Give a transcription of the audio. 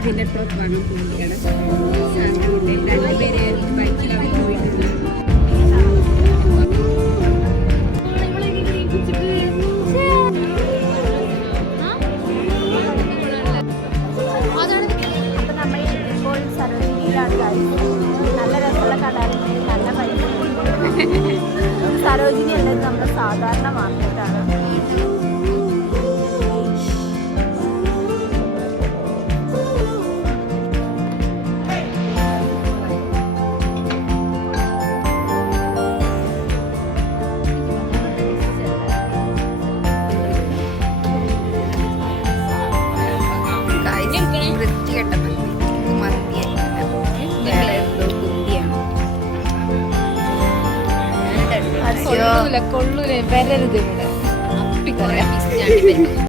ഇതിൻ്റെ ടോപ്പ് വാങ്ങാൻ പോവുകയാണ്. സാധനമുണ്ട്. രണ്ടുപേരെ ബൈക്കിലാണ് പോയിട്ടുണ്ട്. അപ്പം നമ്മൾ ഇപ്പോൾ സരോജിനിയിലാണ് കാര്യം. നല്ല രസമുള്ള കടകളുണ്ട്, നല്ല പൈസ. സരോജിനി അല്ലാതെ നമ്മുടെ സാധാരണ മാർക്കറ്റാണ്. കൊള്ളൂലേ വരരുത് ഇവിടെ.